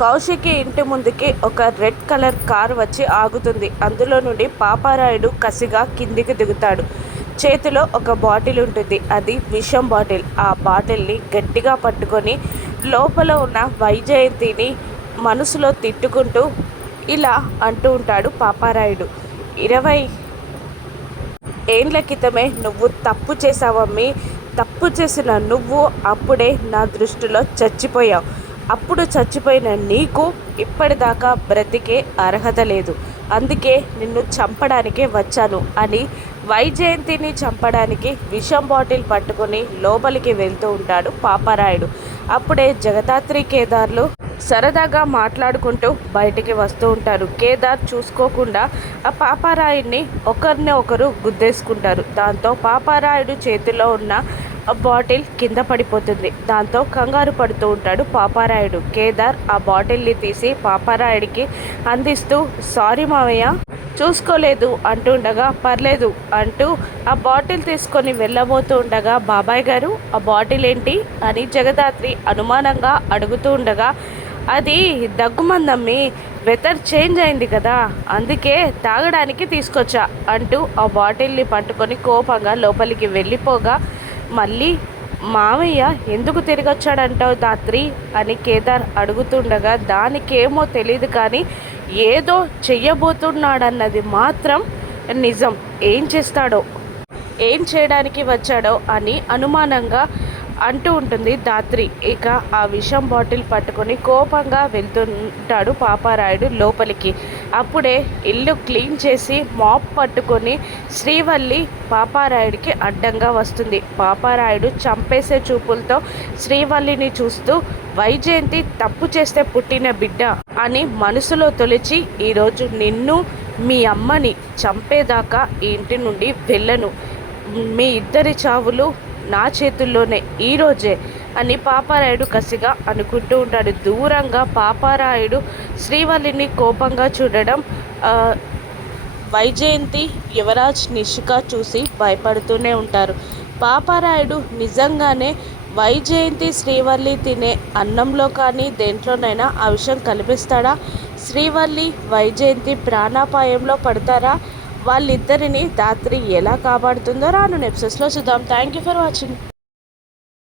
కౌశికి ఇంటి ముందుకి ఒక రెడ్ కలర్ కార్ వచ్చి ఆగుతుంది. అందులో నుండి పాపారాయుడు కసిగా కిందికి దిగుతాడు. చేతిలో ఒక బాటిల్ ఉంటుంది. అది విషం బాటిల్. ఆ బాటిల్ని గట్టిగా పట్టుకొని లోపల ఉన్న వైజయంతిని మనసులో తిట్టుకుంటూ ఇలా అంటూ ఉంటాడు పాపారాయుడు. 20 ఏండ్ల క్రితమే నువ్వు తప్పు చేసావమ్మి. తప్పు చేసిన నువ్వు అప్పుడే నా దృష్టిలో చచ్చిపోయావు. అప్పుడు చచ్చిపోయిన నీకు ఇప్పటిదాకా బ్రతికే అర్హత లేదు. అందుకే నిన్ను చంపడానికే వచ్చాను అని వైజయంతిని చంపడానికి విషం బాటిల్ పట్టుకొని లోపలికి వెళ్తూ ఉంటాడు పాపారాయుడు. అప్పుడే జగదాత్రి కేదార్లు సరదాగా మాట్లాడుకుంటూ బయటికి వస్తూ ఉంటారు. కేదార్ చూసుకోకుండా ఆ పాపారాయుడిని ఒకరిని ఒకరు గుద్దేసుకుంటారు. దాంతో పాపారాయుడు చేతిలో ఉన్న బాటిల్ కింద పడిపోతుంది. దాంతో కంగారు పడుతూ ఉంటాడు పాపారాయుడు. కేదార్ ఆ బాటిల్ని తీసి పాపారాయుడికి అందిస్తూ సారీ మావయ్య, చూసుకోలేదు అంటుండగా పర్లేదు అంటూ ఆ బాటిల్ తీసుకొని వెళ్ళబోతూ ఉండగా బాబాయ్ గారు ఆ బాటిల్ ఏంటి అని జగదాత్రి అనుమానంగా అడుగుతూ ఉండగా అది దగ్గుమందమ్మి, వెదర్ చేంజ్ అయింది కదా అందుకే తాగడానికి తీసుకొచ్చా అంటూ ఆ బాటిల్ని పట్టుకొని కోపంగా లోపలికి వెళ్ళిపోగా మళ్ళీ మామయ్య ఎందుకు తిరిగి వచ్చాడంటావు దాత్రి అని కేదార్ అడుగుతుండగా దానికేమో తెలియదు కానీ ఏదో చెయ్యబోతున్నాడన్నది మాత్రం నిజం. ఏం చేస్తాడో ఏం చేయడానికి వచ్చాడో అని అనుమానంగా అంటూ ఉంటుంది దాత్రి. ఇక ఆ విషం బాటిల్ పట్టుకొని కోపంగా వెళ్తుంటాడు పాపారాయుడు లోపలికి. అప్పుడే ఇల్లు క్లీన్ చేసి మాప్ పట్టుకొని శ్రీవల్లి పాపారాయుడికి అడ్డంగా వస్తుంది. పాపారాయుడు చంపేసే చూపులతో శ్రీవల్లిని చూస్తూ వైజయంతి తప్పు చేస్తే పుట్టిన బిడ్డ అని మనసులో తొలిచి ఈరోజు నిన్ను మీ అమ్మని చంపేదాకా ఈ ఇంటి నుండి వెళ్ళను. మీ ఇద్దరి చావులు నా చేతుల్లోనే ఈరోజే అని పాపారాయుడు కసిగా అనుకుంటూ ఉంటాడు. దూరంగా పాపారాయుడు శ్రీవల్లిని కోపంగా చూడడం వైజయంతి, యువరాజ్, నిషిక చూసి భయపడుతూనే ఉంటారు. పాపారాయుడు నిజంగానే వైజయంతి శ్రీవల్లి తినే అన్నంలో కానీ దేంట్లోనైనా ఆ విషయం కల్పిస్తాడా? శ్రీవల్లి వైజయంతి ప్రాణాపాయంలో పడతారా? వాళ్ళిద్దరిని దాత్రి ఎలా కాపాడుతుందో రాను ఎపిసోడ్స్లో చూద్దాం. Thank you for watching.